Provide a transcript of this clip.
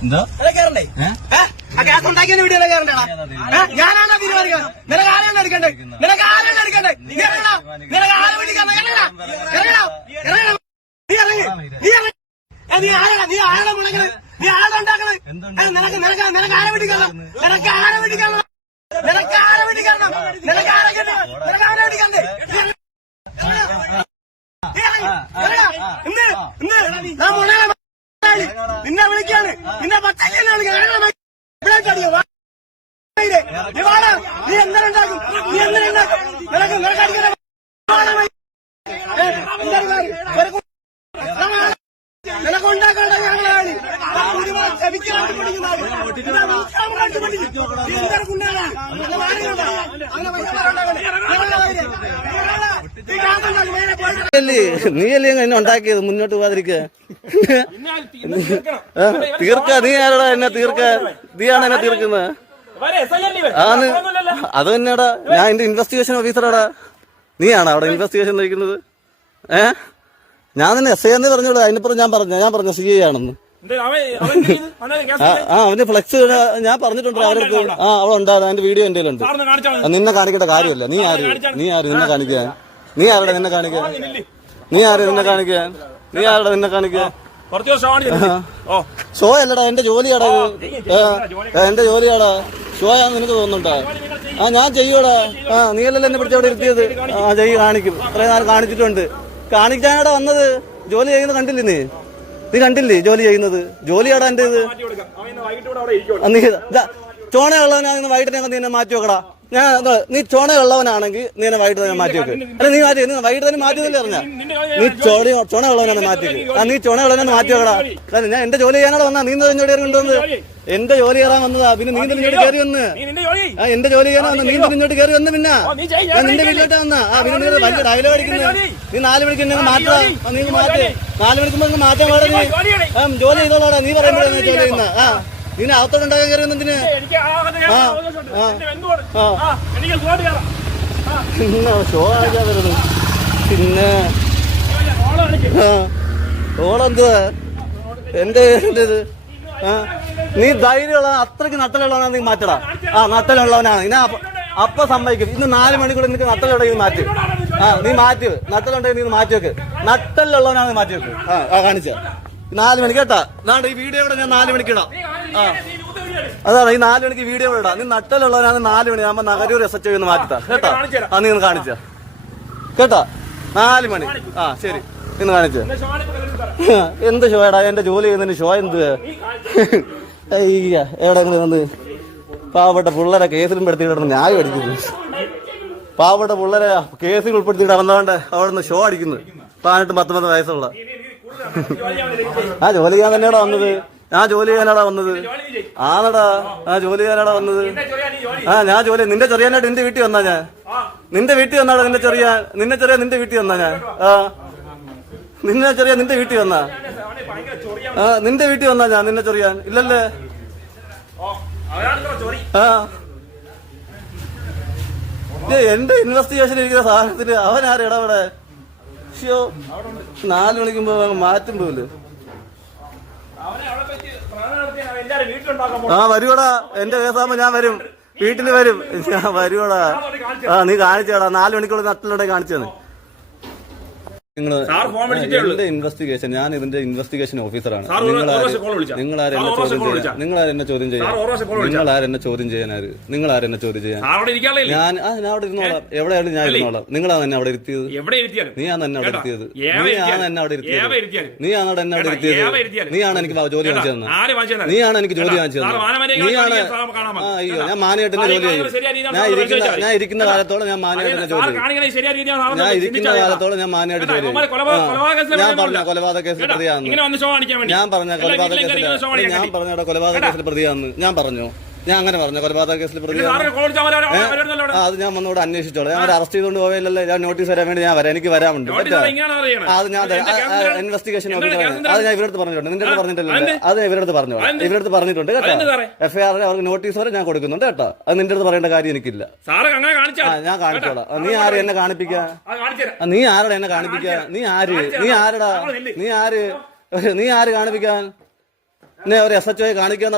എന്താ ഞാനാണ് തീരുമാനിക്കുന്നത്. നിനക്ക് ആരാണ് എടുക്കണ്ടേ? നിനക്ക് ആരാണ് എടുക്കണ്ടേ? നീ ആരെ പിടിക്കാൻ നീ ആരാണ് മുളകണത്? നീ ആരാണ് ഉണ്ടാക്കണത്? നിനക്ക് ആരെ പിടിക്കണം? നിനക്ക് ആരെ പിടിക്കണം? നിനക്ക് ആരെ പിടിക്കണം? നിനക്ക് ആരെ നിനക്ക് ആരെ പിടിക്കണ്ടേ? നിന്നെ വിളിക്കാണ്. നിന്നെ പച്ചക്കന്നെ വിളിക്കാൻ നീ എന്തിനുണ്ടാക്കും? നീ എന്തിനുണ്ടാക്കും? നിനക്ക് അടിക്കാൻ നിനക്കുണ്ടാക്കേണ്ട ഞങ്ങളാണ്. നീയല്ലേ എന്നെ ഉണ്ടാക്കിയത് മുന്നോട്ട് പോകാതിരിക്കുക. തീർക്ക. നീ ആരടാ എന്നെ തീർക്ക? നീയാണ് എന്നെ തീർക്കുന്നത്. അത് തന്നെയാടാ. ഞാൻ എന്റെ ഇൻവെസ്റ്റിഗേഷൻ ഓഫീസറാടാ. നീയാണോ അവിടെ ഇൻവെസ്റ്റിഗേഷൻ നയിക്കുന്നത്? ഞാൻ തന്നെ എസ് ഐ എന്ന് പറഞ്ഞോളൂ. അതിനിപ്പുറം ഞാൻ പറഞ്ഞ CI ആണെന്ന്. അവന്റെ ഫ്ലെക്സ് ഞാൻ പറഞ്ഞിട്ടുണ്ട് അവർക്ക്. അവിടെ ഉണ്ടാകും. അതിന്റെ വീഡിയോ എന്റെ ഉണ്ട്. നിന്നെ കാണിക്കേണ്ട കാര്യമല്ല. നീ ആര് നിന്നെ കാണിക്കാൻ? നീ ആരുടെ നിന്നെ കാണിക്കാൻ? നീ ആരുടെ നിന്നെ കാണിക്കാൻ? ഷോ അല്ലടാ, എന്റെ ജോലിയാടാ. എന്റെ ജോലിയാടാ. ഷോയാന്ന് നിനക്ക് തോന്നുന്നുണ്ടോ? ഞാൻ ചെയ്യൂടാ. നീയല്ലല്ലോ എന്നെ പിടിച്ചവിടെ ഇരുത്തിയത്. കാണിക്കും. ഇത്രയും നാൾ കാണിച്ചിട്ടുണ്ട്. കാണിക്കാനാടാ വന്നത്. ജോലി ചെയ്യുന്നത് കണ്ടില്ലേ? നീ കണ്ടില്ലേ ജോലി ചെയ്യുന്നത്? ജോലിയാടാ എന്റെ ഇത്. നീ ചോണയുള്ളവനാണെങ്കിൽ വൈകിട്ട് നീ എന്നെ മാറ്റി വെക്കടാ. നീ ചോണയുള്ളവനാണെങ്കിൽ നീ എന്നെ വൈകിട്ട് തന്നെ മാറ്റി വെക്ക്. അല്ല നീ വൈകിട്ട് തന്നെ മാറ്റിയതല്ലേ അറിഞ്ഞ? നീ ചോണയുള്ളവനാണ് മാറ്റി വെക്ക്. നീ ചോണയുള്ളവനാണ് മാറ്റി വെക്കടാ. ഞാൻ എന്റെ ജോലി ചെയ്യാനാണ് വന്നാ. നീ എന്നോട് കൊണ്ടുവന്നത് എന്റെ ജോലി കയറാൻ വന്നതാ. പിന്നെ നീ ഇങ്ങോട്ട് കയറി വന്ന് എന്റെ ജോലി ചെയ്യാൻ വന്ന. നീ ഇങ്ങോട്ട് കയറി വന്ന്. പിന്നെ ഞാൻ നിന്റെ വീട്ടിലോട്ട് വന്നാ. പിന്നെ നീ വലിയ ഡയലോഗ് അടിക്കുന്നത്. നീ 4 മണിക്ക് എന്നെ മാറ്റാ. നീ മാറ്റി 4 മണിക്കുമ്പോ മാറ്റാൻ പാടില്ല. ജോലി ചെയ്തോളാടാ. നീ പറയുമ്പോഴാണ് ജോലി ചെയ്യുന്ന. നിന്നെ അകത്തോടുണ്ടാകാൻ കയറി വന്നതിന് ഷോ കാണിക്കാൻ വരുന്നത്. പിന്നെ ഓളെന്തുവാ എന്റെ ഇത്? നീ ധൈര്യമുള്ള അത്രയ്ക്ക് നട്ടലുള്ളവനാ. നീ മാറ്റടാ. നട്ടലുള്ളവനാണ്. ഇനി അപ്പൊ സമ്മതിക്കും. ഇന്ന് 4 മണിക്കൂർ നിനക്ക് നട്ടലുണ്ടെങ്കിൽ മാറ്റി. നീ മാറ്റി. നട്ടലുണ്ടെങ്കിൽ നീ മാറ്റി വെക്ക്. നട്ടലുള്ളവനാണ് നീ മാറ്റി വെക്ക്. കാണിച്ച 4 മണിക്ക് കേട്ടാ. നാണ്ട് ഈ വീഡിയോ ഇവിടെ ഞാൻ 4 മണിക്കിടാം. അതാണ് ഈ 4 മണിക്ക് വീഡിയോ ഇടാം. നീ നട്ടലുള്ളവനാണ്. 4 മണി ആകുമ്പോ നഗരൂർ SHO ഒന്ന് മാറ്റിത്താ കേട്ടാ. നീ ഒന്ന് കാണിച്ച കേട്ടാ. 4 മണി. ശരി. ഇന്ന് കാണിച്ച എന്ത് ഷോയടാ? എന്റെ ജോലി ചെയ്യുന്നതിന് ഷോ എന്ത്? എവിടെങ്കിലും വന്ന് പാവപ്പെട്ട പിള്ളേരെ കേസിലും പെടുത്തിയിടന്ന് ന്യായം അടിക്കുന്നു. പാവപ്പെട്ട പിള്ളേരെ കേസിൽ ഉൾപ്പെടുത്തിയിട്ട് വന്നതുകൊണ്ട് അവിടെ നിന്ന് ഷോ അടിക്കുന്നു. 18-19 വയസ്സുള്ള ജോലി ചെയ്യാൻ തന്നെയാടാ വന്നത്. ഞാൻ ജോലി ചെയ്യാനാടാ വന്നത്. ആണടാ. ജോലി ചെയ്യാനാടാ വന്നത്. ഞാൻ ജോലി നിന്റെ ചെറിയാനായിട്ട് നിന്റെ വീട്ടിൽ വന്നാ. ഞാൻ നിന്റെ വീട്ടിൽ വന്നാടാ. നിന്റെ ചെറിയ നിന്റെ വീട്ടിൽ വന്നാ. ഞാൻ നിന്റെ വീട്ടിൽ വന്നാ. നിന്റെ വീട്ടിൽ വന്നാ. ഞാൻ നിന്നെ ചെറിയാൻ ഇല്ലല്ലേ? എന്റെ ഇൻവെസ്റ്റിഗേഷൻ ഇരിക്കുന്ന സാധനത്തിന് അവനാരെടാ അവിടെ? 4 മണിക്കുമ്പോ മാറ്റും പോലും. വരുവടാ. എന്റെ കേസാകുമ്പോ ഞാൻ വരും. വീട്ടിൽ വരും. ഞാൻ വരുവടാ. നീ കാണിച്ചേടാ. 4 മണിക്കുള്ള നട്ടിലുണ്ടെങ്കിൽ കാണിച്ചു. എന്റെ ഇൻവെസ്റ്റിഗേഷൻ. ഞാൻ ഇതിന്റെ ഇൻവെസ്റ്റിഗേഷൻ ഓഫീസറാണ്. നിങ്ങളാരെന്നെ ചോദ്യം ചെയ്യാൻ? ഞാൻ അവിടെ ഇരുന്നോളാം. എവിടെയാണ് ഞാൻ ഇരുന്നോളാം. നിങ്ങളാണ് എന്നെ അവിടെ ഇരുത്തിയത്. നീയാണ് എന്നെ അവിടെ ഇരുത്തിയത്. നീയാണ് എന്നെ അവിടെ ഇരുത്തിയത്. നീയാണ് എനിക്ക് ജോലി കാണിച്ചു തന്നത്. നീയാണ് എനിക്ക് ജോലി കാണിച്ചു തന്നത്. നീയാണ്. അയ്യോ, ഞാൻ മാനേട്ടന്റെ ജോലി ചെയ്യും. ഞാൻ ഇരിക്കുന്ന കാലത്തോളം ഞാൻ മാനേട്ടന്റെ ജോലി ചെയ്യും. ഞാൻ ഇരിക്കുന്ന കാലത്തോളം ഞാൻ മാനേട്ടന്റെ ജോലി. ഞാൻ പറഞ്ഞ കൊലപാതക കേസിൽ പ്രതിയാന്ന്. ഞാൻ പറഞ്ഞ കൊലപാതക കേസിൽ പ്രതിയാന്ന് ഞാൻ പറഞ്ഞോ? ഞാൻ അങ്ങനെ പറഞ്ഞു കൊലപാതക കേസിൽ പ്രതി സാറ് call വിളിച്ചാൽ അവര് വരുന്നല്ലോ അവിടെ. അത് ഞാൻ വന്നോട് അന്വേഷിച്ചോളാം. ഞാൻ അറസ്റ്റ് ചെയ്തുകൊണ്ട് പോയല്ലോ. ഞാൻ നോട്ടീസ് വരാൻ വേണ്ടി ഞാൻ വരാം. എനിക്ക് വരാനുണ്ട്. നോട്ടീസ് സാറ് ഇങ്ങനെയാണ് അറിയണത്. അത് ഞാൻ ഇൻവെസ്റ്റിഗേഷൻ അത് ഞാൻ ഇവരടുത്ത് പറഞ്ഞിട്ടുണ്ട്. നിന്റെ അടുത്ത് പറഞ്ഞിട്ടില്ലല്ലോ. അത് ഇവരടുത്ത് പറഞ്ഞു. ഇവരടുത്ത് പറഞ്ഞിട്ടുണ്ട് കേട്ടോ. FIR അവർക്ക് നോട്ടീസ് വരെ ഞാൻ കൊടുക്കുന്നുണ്ട് കേട്ടോ. അത് നിന്റെ അടുത്ത് പറയേണ്ട കാര്യം എനിക്കില്ല. സാറ് അങ്ങനെ കാണിച്ചാ ഞാൻ കാണിച്ചോളാം. നീ ആര് എന്നെ കാണിപ്പിക്കാൻ? നീ ആരുടെ എന്നെ കാണിപ്പിക്കാൻ? നീ ആര്? നീ ആര് കാണിപ്പിക്കാൻ? എന്നെ ഒരു SHO കാണിക്കാൻ